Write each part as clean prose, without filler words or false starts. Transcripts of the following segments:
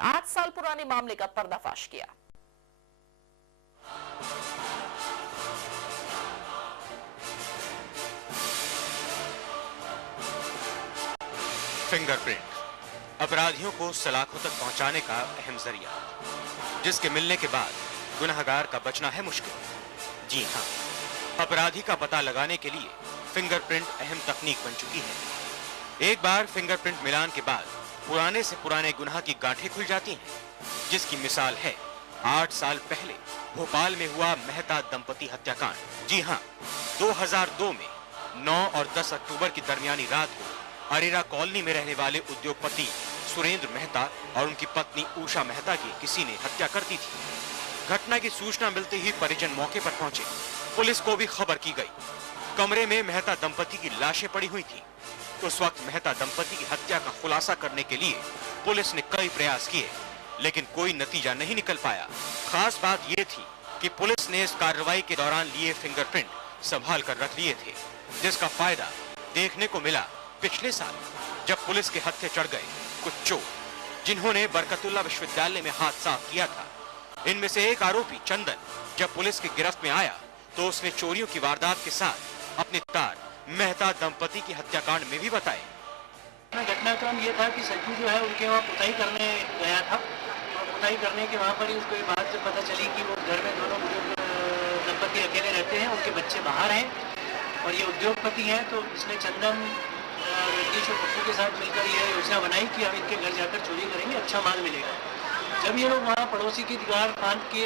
8 साल पुराने मामले का पर्दाफाश किया। फिंगरप्रिंट अपराधियों को सलाखों तक पहुंचाने का अहम जरिया, जिसके मिलने के बाद गुनहगार का बचना है मुश्किल। जी हां, अपराधी का पता लगाने के लिए फिंगरप्रिंट अहम तकनीक बन चुकी है। एक बार फिंगरप्रिंट मिलान के बाद पुराने से पुराने गुनाह की गांठें खुल जाती हैं, जिसकी मिसाल है 8 साल पहले भोपाल में हुआ मेहता दंपति हत्याकांड। जी हां, 2002 में 9 और 10 अक्टूबर की दरमियानी रात को अरेरा कॉलोनी में रहने वाले उद्योगपति सुरेंद्र मेहता और उनकी पत्नी उषा मेहता की किसी ने हत्या कर दी थी। घटना की सूचना मिलते ही परिजन मौके पर पहुंचे। पुलिस को भी खबर की गई। कमरे में मेहता दंपति की लाशें पड़ी हुई थी। उस वक्त मेहता दंपति की हत्या का खुलासा करने के लिए पुलिस ने कई प्रयास किए, लेकिन कोई नतीजा नहीं निकल पाया। खास बात यह थी कि पुलिस ने इस कार्रवाई के दौरान लिए फिंगरप्रिंट संभाल कर रख लिए थे, जिसका फायदा देखने को मिला पिछले साल, जब पुलिस के हत्थे चढ़ गए कुछ चोर, जिन्होंने बरकतुल्लाह विश्वविद्यालय में हाथ साफ किया था। इनमें से एक आरोपी चंदन जब पुलिस की गिरफ्त में आया तो उसने चोरियों की वारदात के साथ अपने तार मेहता दंपति की हत्याकांड में भी बताए। घटनाक्रम ये था कि सज्जू जो है उनके वहाँ पुताई करने गया था, और पुताई करने के वहाँ पर ही उसको ये बात जब पता चली कि वो घर में दोनों बुजुर्ग दंपति अकेले रहते हैं, उनके बच्चे बाहर हैं और ये उद्योगपति हैं, तो इसने चंदन रजनीश और पप्पू के साथ मिलकर यह योजना बनाई कि हम इनके घर जाकर चोरी करेंगे, अच्छा माल मिलेगा। जब ये लोग वहाँ पड़ोसी की दीवार फांद के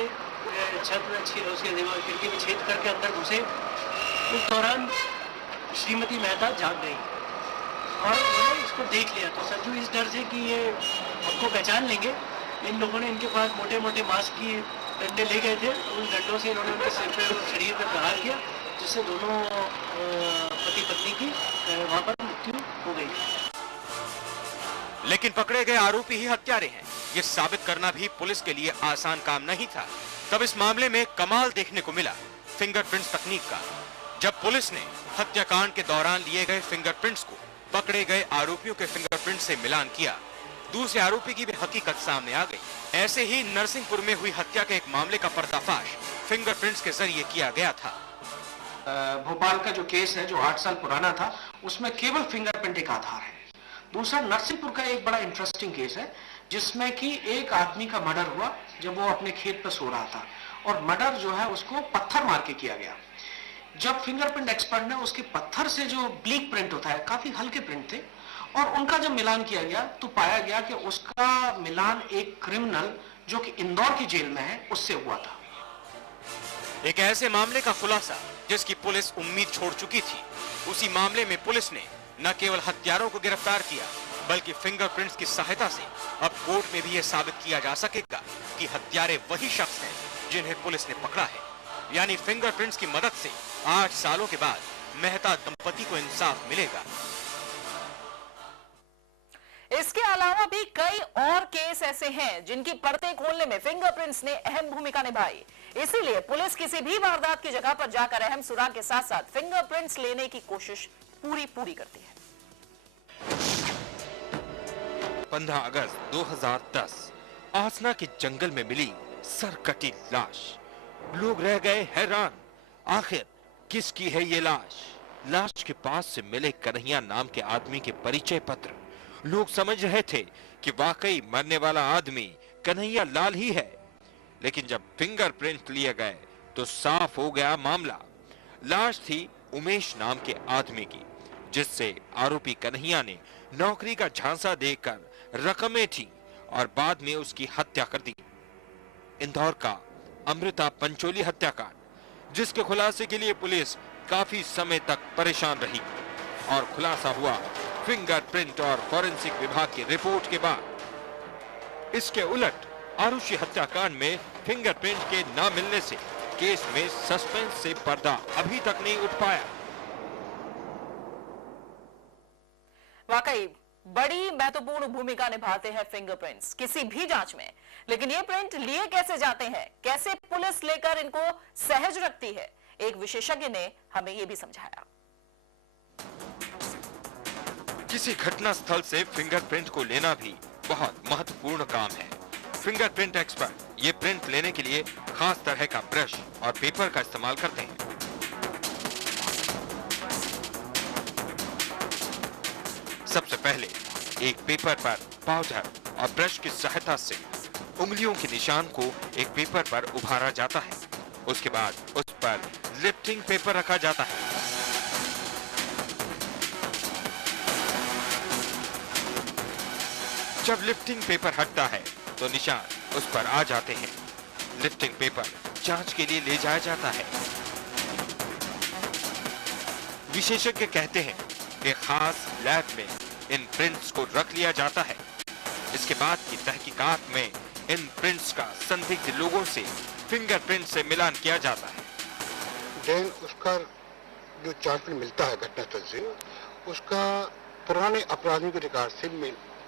छत में उसके खिड़की में छेद करके अंदर घुसे, उस दौरान श्रीमती मेहता जाग गई और उन्होंने इसको देख लिया। तो सज्जू इस डर से कि ये हमको पहचान लेंगे, इन लोगों ने इनके पास मोटे मोटे बांस की डंडे ले गए थे। उन डंडों से इन्होंने उनके सिर पे और शरीर पर प्रहार किया, जिससे दोनों पति पत्नी की वहाँ पर मृत्यु हो गई। लेकिन पकड़े गए आरोपी ही हत्यारे हैं, ये साबित करना भी पुलिस के लिए आसान काम नहीं था। तब इस मामले में कमाल देखने को मिला फिंगरप्रिंट्स तकनीक का। जब पुलिस ने हत्याकांड के दौरान लिए गए फिंगरप्रिंट्स को पकड़े गए आरोपियों के फिंगरप्रिंट से मिलान किया, दूसरे आरोपी की भी हकीकत सामने आ गई। ऐसे ही नरसिंहपुर में हुई हत्या के एक मामले का पर्दाफाश फिंगरप्रिंट्स के जरिए किया गया था। भोपाल का जो केस है जो 8 साल पुराना था, उसमें केवल फिंगरप्रिंट एक आधार है। दूसरा नरसिंहपुर का एक बड़ा इंटरेस्टिंग केस है, जिसमें कि एक आदमी का मर्डर हुआ जब वो अपने खेत पर सो रहा था, और मर्डर जो है उसको पत्थर मार के किया गया। जब फिंगरप्रिंट एक्सपर्ट ने उसके पत्थर से जो ब्लीक प्रिंट होता है, काफी हल्के प्रिंट थे, और उनका जब मिलान किया गया तो पाया गया कि उसका मिलान एक क्रिमिनल जो कि इंदौर की जेल में है उससे हुआ था। एक ऐसे मामले का खुलासा जिसकी पुलिस उम्मीद छोड़ चुकी थी। उसी मामले में पुलिस ने न केवल हत्यारों को गिरफ्तार किया, बल्कि फिंगरप्रिंट्स की सहायता से अब कोर्ट में भी यह साबित किया जा सकेगा कि हत्यारे वही शख्स हैं जिन्हें पुलिस ने पकड़ा है। यानी फिंगरप्रिंट्स की मदद से 8 सालों के बाद मेहता दंपति को इंसाफ मिलेगा। इसके अलावा भी कई और केस ऐसे हैं जिनकी परतें खोलने में फिंगरप्रिंट्स ने अहम भूमिका निभाई। इसीलिए पुलिस किसी भी वारदात की जगह पर जाकर अहम सुराग के साथ साथ फिंगरप्रिंट्स लेने की कोशिश पूरी करती है। 15 अगस्त 2010 आसना के जंगल में मिली सरकटी लाश। लोग रह गए हैरान, आखिर किसकी है ये लाश? लाश के पास से मिले कन्हैया नाम के आदमी के परिचय पत्र। लोग समझ रहे थे कि वाकई मरने वाला आदमी कन्हैया लाल ही है, लेकिन जब फिंगरप्रिंट लिए गए तो साफ हो गया मामला। लाश थी उमेश नाम के आदमी की, जिससे आरोपी कन्हैया ने नौकरी का झांसा देकर रकमें थी और बाद में उसकी हत्या कर दी। इंदौर का अमृता पंचोली हत्याकांड, जिसके खुलासे के लिए पुलिस काफी समय तक परेशान रही, और खुलासा हुआ फिंगरप्रिंट और फॉरेंसिक विभाग की रिपोर्ट के बाद। इसके उलट आरुषि हत्याकांड में फिंगरप्रिंट के न मिलने से केस में सस्पेंस से पर्दा अभी तक नहीं उठ पाया। वाकई बड़ी महत्वपूर्ण भूमिका निभाते हैं फिंगरप्रिंट्स किसी भी जांच में। लेकिन ये प्रिंट लिए कैसे जाते हैं, कैसे पुलिस लेकर इनको सहज रखती है, एक विशेषज्ञ ने हमें यह भी समझाया। किसी घटना स्थल से फिंगरप्रिंट को लेना भी बहुत महत्वपूर्ण काम है। फिंगरप्रिंट एक्सपर्ट ये प्रिंट लेने के लिए खास तरह का ब्रश और पेपर का इस्तेमाल करते हैं। सबसे पहले एक पेपर पर पाउडर और ब्रश की सहायता से उंगलियों के निशान को एक पेपर पर उभारा जाता है। उसके बाद उस पर लिफ्टिंग पेपर रखा जाता है। जब लिफ्टिंग पेपर हटता है तो निशान उस पर आ जाते हैं। लिफ्टिंग पेपर जांच के लिए ले जाया जाता है। विशेषज्ञ कहते हैं कि खास लैब में इन प्रिंट्स को रख लिया जाता है। इसके बाद की तहकीकात में इन प्रिंट्स का संदिग्ध लोगों से फिंगरप्रिंट से मिलान किया जाता है। देन उसका जो चार्जप्रिंट मिलता है घटनास्थल से, उसका पुराने अपराधियों के रिकॉर्ड से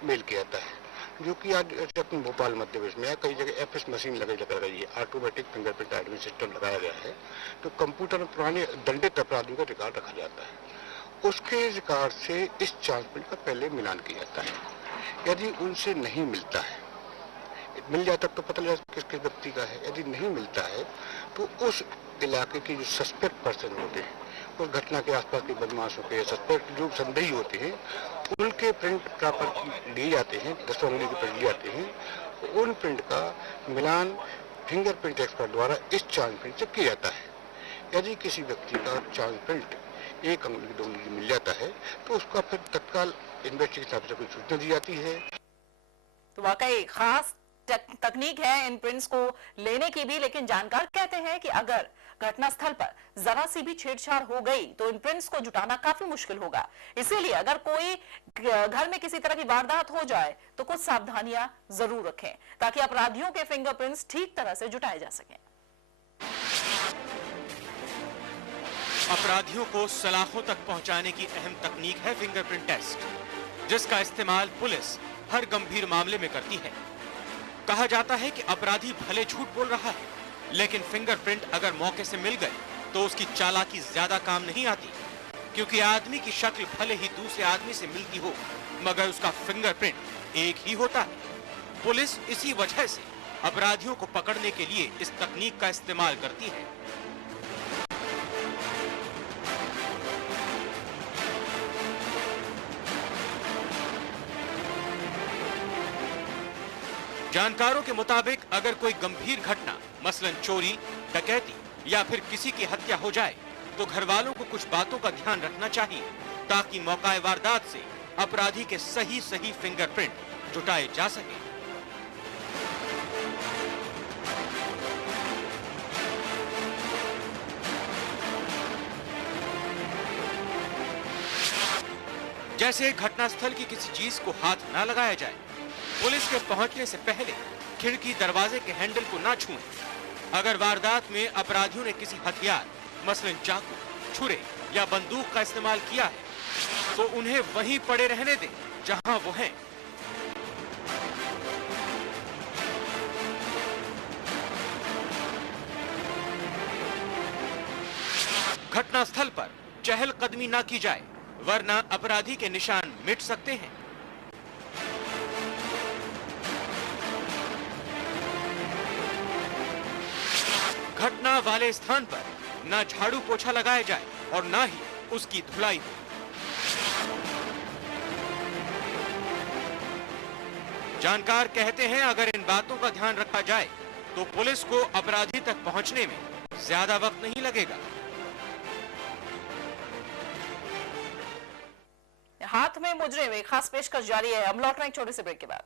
मेल किया जाता है, जो कि आज अपने भोपाल मध्य प्रदेश में है। कई जगह एफएस मशीन लगा गई है, ऑटोमेटिक फिंगरप्रिंट आइडेंटिटी सिस्टम लगाया गया है। तो कंप्यूटर में पुराने दंडित अपराधियों का रिकॉर्ड रखा जाता है। उसके रिकॉर्ड से इस चार्जप्रिंट का पहले मिलान किया जाता है। यदि उनसे नहीं मिलता है, मिल जाता तो पता लगा किस किस व्यक्ति का है। यदि नहीं मिलता है तो उस इलाके के जो सस्पेक्ट पर्सन होते हैं, उस घटना के आसपास के बदमाशों के सस्पेक्ट जो संदेही होते हैं, उनके प्रिंट प्रॉपर लिए जाते हैं, 10 उंगली के प्रिंट लिए जाते हैं। उन प्रिंट का मिलान फिंगरप्रिंट एक्सपर्ट द्वारा इस चार्ज प्रिंट से किया जाता है। यदि किसी व्यक्ति का चार्ज प्रिंट 1 उंगली 2 उंगली मिल जाता है तो उसका फिर तत्काल इन्वेस्टिगेशन ऑफिसर को सूचना दी जाती है। तो वाकई खास तकनीक है इन प्रिंट्स को लेने की भी, लेकिन जानकार कहते हैं कि अगर घटनास्थल पर जरा सी भी छेड़छाड़ हो गई तो इन प्रिंट्स को जुटाना काफी मुश्किल होगा। इसीलिए अगर कोई घर में किसी तरह की वारदात हो जाए तो कुछ सावधानियां जरूर रखें ताकि अपराधियों के फिंगरप्रिंट्स ठीक तरह से जुटाए जा सकें। अपराधियों को सलाखों तक पहुंचाने की अहम तकनीक है फिंगरप्रिंट टेस्ट, जिसका इस्तेमाल पुलिस हर गंभीर मामले में करती है। कहा जाता है कि अपराधी भले झूठ बोल रहा है, लेकिन फिंगरप्रिंट अगर मौके से मिल गए तो उसकी चालाकी ज्यादा काम नहीं आती, क्योंकि आदमी की शक्ल भले ही दूसरे आदमी से मिलती हो, मगर उसका फिंगरप्रिंट एक ही होता है। पुलिस इसी वजह से अपराधियों को पकड़ने के लिए इस तकनीक का इस्तेमाल करती है। जानकारों के मुताबिक अगर कोई गंभीर घटना मसलन चोरी, डकैती या फिर किसी की हत्या हो जाए तो घर वालों को कुछ बातों का ध्यान रखना चाहिए ताकि मौका वारदात से अपराधी के सही फिंगरप्रिंट जुटाए जा सके। जैसे घटनास्थल की किसी चीज को हाथ न लगाया जाए, पुलिस के पहुंचने से पहले खिड़की दरवाजे के हैंडल को ना छुएं। अगर वारदात में अपराधियों ने किसी हथियार मसलन चाकू, छुरे या बंदूक का इस्तेमाल किया है तो उन्हें वहीं पड़े रहने दें जहां वो हैं। घटनास्थल पर चहलकदमी ना की जाए, वरना अपराधी के निशान मिट सकते हैं। घटना वाले स्थान पर न झाड़ू पोछा लगाया जाए और न ही उसकी धुलाई हो। जानकार कहते हैं अगर इन बातों का ध्यान रखा जाए तो पुलिस को अपराधी तक पहुंचने में ज्यादा वक्त नहीं लगेगा। हाथ में मुजरिम एक खास पेशकश जारी है। हम लौट रहे हैं एक छोटे से ब्रेक के बाद।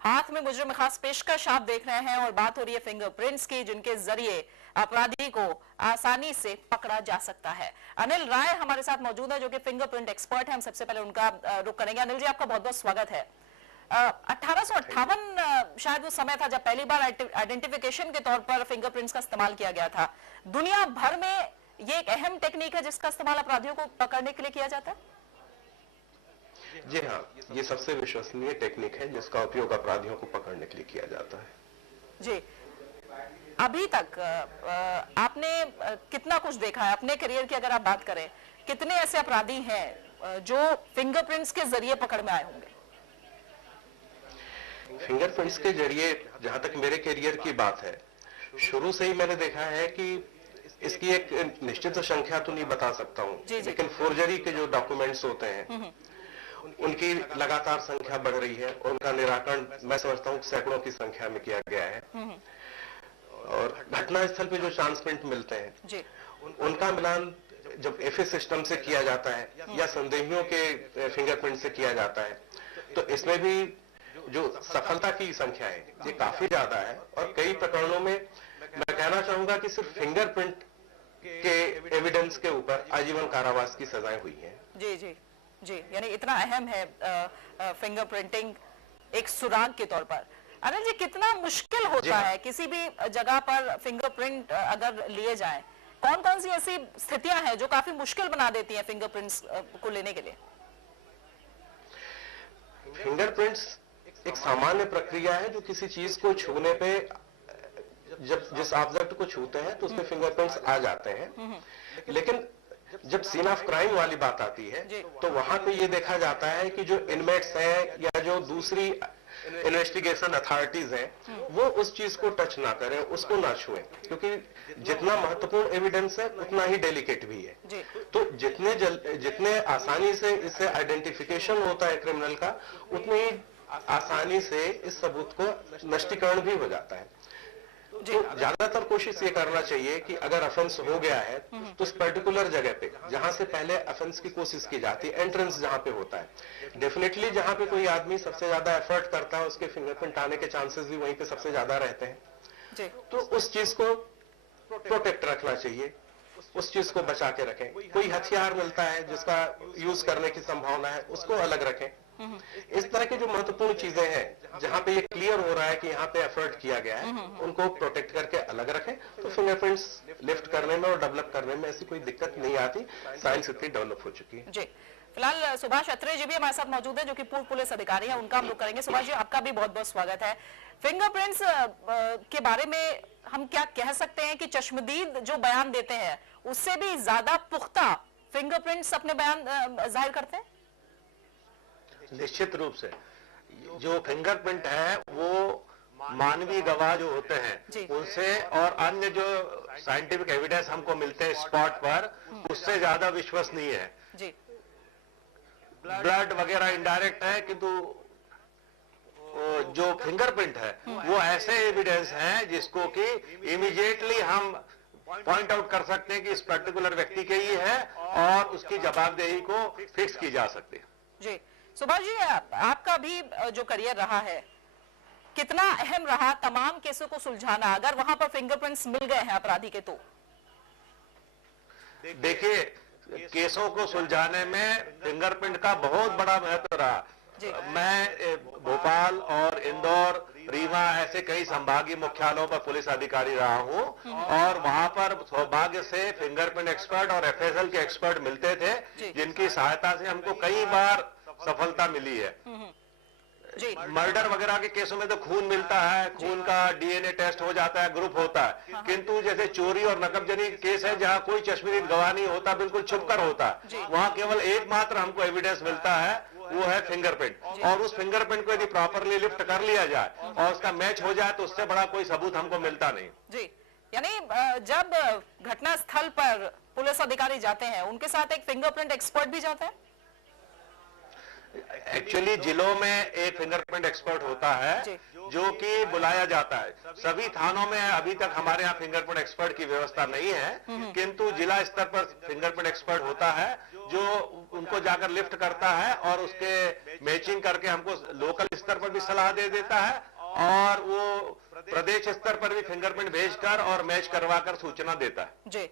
हाथ में मुजरिम खास पेशकश आप देख रहे हैं और बात हो रही है फिंगरप्रिंट्स की, जिनके जरिए अपराधी को आसानी से पकड़ा जा सकता है। अनिल राय हमारे साथ मौजूद है जो कि फिंगरप्रिंट एक्सपर्ट है। हम सबसे पहले उनका रुख करेंगे। अनिल जी, आपका बहुत बहुत स्वागत है। 1858 शायद वो समय था जब पहली बार आइडेंटिफिकेशन के तौर पर फिंगरप्रिंट्स का इस्तेमाल किया गया था। दुनिया भर में ये एक अहम टेक्निक है जिसका इस्तेमाल अपराधियों को पकड़ने के लिए किया जाता है। जी हाँ, ये सबसे विश्वसनीय टेक्निक है जिसका उपयोग अपराधियों को पकड़ने के लिए किया जाता है। जी, अभी तक आपने कितना कुछ देखा है अपने करियर की? अगर आप बात करें, कितने ऐसे अपराधी हैं जो फिंगरप्रिंट्स के जरिए पकड़ में आए होंगे? फिंगरप्रिंट्स के जरिए जहां तक मेरे करियर की बात है, शुरू से ही मैंने देखा है कि इसकी एक निश्चित संख्या तो नहीं बता सकता हूँ, लेकिन फोर्जरी के जो डॉक्यूमेंट्स होते हैं उनकी लगातार संख्या बढ़ रही है और उनका निराकरण मैं समझता हूँ सैकड़ों की संख्या में किया गया है। और घटना स्थल पे जो चांस प्रिंट मिलते हैं उनका मिलान जब एफए सिस्टम से किया जाता है या संदेहियों के फिंगरप्रिंट से किया जाता है, तो इसमें भी जो सफलता की संख्या है ये काफी ज्यादा है। और कई प्रकरणों में मैं कहना चाहूंगा कि सिर्फ फिंगरप्रिंट के एविडेंस के ऊपर आजीवन कारावास की सजाएं हुई हैं। जी जी जी, यानी इतना अहम है फिंगरप्रिंटिंग एक सुराग के तौर पर। अनिल जी, कितना मुश्किल होता है किसी भी जगह पर फिंगरप्रिंट अगर लिए जाए? कौन कौन सी ऐसी स्थितियां हैं जो काफी मुश्किल बना देती हैं फिंगरप्रिंट्स को लेने के लिए? फिंगरप्रिंट्स एक सामान्य प्रक्रिया है जो किसी चीज को छूने पे, जब जिस ऑब्जेक्ट को छूते हैं तो उसमें फिंगरप्रिंट्स आ जाते हैं। लेकिन जब सीन ऑफ क्राइम वाली बात आती है तो वहां पे ये देखा जाता है कि जो इनमेट्स हैं या जो दूसरी इन्वेस्टिगेशन अथॉरिटीज हैं वो उस चीज को टच ना करें, उसको ना छुएं, क्योंकि जितना महत्वपूर्ण एविडेंस है उतना ही डेलिकेट भी है। तो जितने आसानी से इससे आइडेंटिफिकेशन होता है क्रिमिनल का, उतनी ही आसानी से इस सबूत को नष्टीकरण भी हो जाता है। तो ज्यादातर कोशिश ये करना चाहिए कि अगर ऑफेंस हो गया है तो उस पर्टिकुलर जगह पे जहां से पहले ऑफेंस की कोशिश की जाती है, एंट्रेंस जहां पे होता है, डेफिनेटली जहां पे कोई आदमी सबसे ज्यादा एफर्ट करता है उसके फिंगरप्रिंट आने के चांसेस भी वहीं पे सबसे ज्यादा रहते हैं। तो उस चीज को प्रोटेक्ट रखना चाहिए, उस चीज को बचा के रखें। कोई हथियार मिलता है जिसका यूज करने की संभावना है, उसको अलग रखें। इस तरह की जो महत्वपूर्ण चीजें हैं जहां पे ये क्लियर हो रहा है कि यहाँ पे एफर्ट किया गया है, उनको प्रोटेक्ट करके अलग रखें, तो फिंगरप्रिंट्स लिफ्ट करने में और डेवलप करने में ऐसी कोई दिक्कत नहीं आती। साइंस इतनी डेवलप हो चुकी है। जी, फिलहाल सुभाष अत्रे जी भी हमारे साथ मौजूद है जो कि पूर्व पुलिस अधिकारी हैं, उनका हम लोग करेंगे। सुभाष जी, आपका भी बहुत बहुत स्वागत है। फिंगरप्रिंट्स के बारे में हम क्या कह सकते हैं कि चश्मदीद जो बयान देते हैं उससे भी ज्यादा पुख्ता फिंगरप्रिंट्स अपने बयान जाहिर करते हैं? निश्चित रूप से जो फिंगरप्रिंट है वो मानवीय गवाह जो होते हैं उनसे और अन्य जो साइंटिफिक एविडेंस हमको मिलते हैं स्पॉट पर, उससे ज्यादा विश्वसनीय है। जी, ब्लड वगैरह इनडायरेक्ट है, किंतु जो फिंगरप्रिंट है वो ऐसे एविडेंस हैं जिसको कि इमीडिएटली हम पॉइंट आउट कर सकते हैं कि इस पर्टिकुलर व्यक्ति के ही है और उसकी जवाबदेही को फिक्स की जा सकती है। जी, सुभाष जी, आपका भी जो करियर रहा है, कितना अहम रहा तमाम केसों को सुलझाना अगर वहां पर फिंगरप्रिंट्स मिल गए हैं अपराधी के? तो देखिए, केसों को सुलझाने में फिंगरप्रिंट का बहुत बड़ा महत्व रहा। मैं भोपाल और इंदौर, रीवा ऐसे कई संभागीय मुख्यालयों पर पुलिस अधिकारी रहा हूं और वहां पर सौभाग्य से फिंगरप्रिंट एक्सपर्ट और एफएसएल के एक्सपर्ट मिलते थे, जिनकी सहायता से हमको कई बार सफलता मिली है। मर्डर वगैरह के केसों में तो खून मिलता है, खून का डीएनए टेस्ट हो जाता है, ग्रुप होता है, किंतु जैसे चोरी और नकबजनी केस है जहां कोई चश्मदीद गवाह नहीं होता, बिल्कुल छुपकर होता है, वहां केवल एकमात्र हमको एविडेंस मिलता है, वो है फिंगरप्रिंट। और उस फिंगरप्रिंट को यदि प्रॉपरली लिफ्ट कर लिया जाए और उसका मैच हो जाए तो उससे बड़ा कोई सबूत हमको मिलता नहीं। जी, यानी जब घटना स्थल पर पुलिस अधिकारी जाते हैं उनके साथ एक फिंगरप्रिंट एक्सपर्ट भी जाता है? एक्चुअली जिलों में एक फिंगरप्रिंट एक्सपर्ट होता है जो कि बुलाया जाता है। सभी थानों में अभी तक हमारे यहाँ फिंगरप्रिंट एक्सपर्ट की व्यवस्था नहीं है, किंतु जिला स्तर पर फिंगरप्रिंट एक्सपर्ट होता है जो उनको जाकर लिफ्ट करता है और उसके मैचिंग करके हमको लोकल स्तर पर भी सलाह दे देता है और वो प्रदेश स्तर पर भी फिंगरप्रिंट भेजकर और मैच करवाकर सूचना देता है। जी,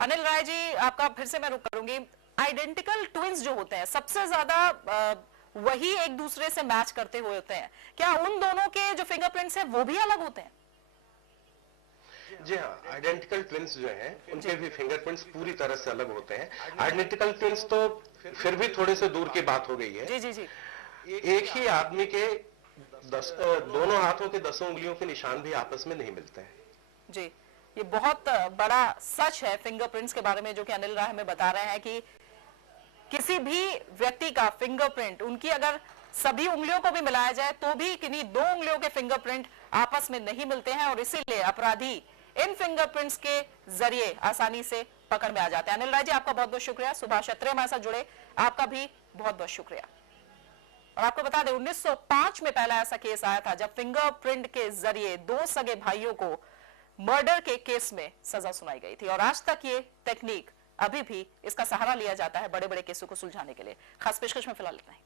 अनिल राय जी, आपका फिर से मैं रुक करूंगी। आइडेंटिकल ट्विंस जो होते हैं सबसे ज्यादा वही एक दूसरे से मैच करते हुए होते हैं, क्या उन दोनों के जो फिंगरप्रिंट्स हैं वो भी अलग होते हैं? जी हाँ, आइडेंटिकल ट्विंस जो हैं उनके भी फिंगरप्रिंट्स पूरी तरह से अलग होते हैं। आइडेंटिकल ट्विंस तो फिर भी थोड़े से दूर की बात हो गई है। जी जी जी, एक ही आदमी के दोनों हाथों के 10 उंगलियों के निशान भी आपस में नहीं मिलते हैं। जी, ये बहुत बड़ा सच है फिंगरप्रिंट्स के बारे में जो कि अनिल राय हमें बता रहे हैं कि किसी भी व्यक्ति का फिंगरप्रिंट, उनकी अगर सभी उंगलियों को भी मिलाया जाए तो भी किन्हीं 2 उंगलियों के फिंगरप्रिंट आपस में नहीं मिलते हैं और इसीलिए अपराधी इन फिंगरप्रिंट्स के जरिए आसानी से पकड़ में आ जाते हैं। अनिल राय जी, आपका बहुत बहुत शुक्रिया। सुभाष अत्रे हमारे साथ जुड़े, आपका भी बहुत बहुत शुक्रिया। और आपको बता दें 1905 में पहला ऐसा केस आया था जब फिंगरप्रिंट के जरिए 2 सगे भाइयों को मर्डर के केस में सजा सुनाई गई थी और आज तक ये टेक्निक अभी भी इसका सहारा लिया जाता है बड़े बड़े केसों को सुलझाने के लिए। खास पेशकश में फिलहाल इतना ही।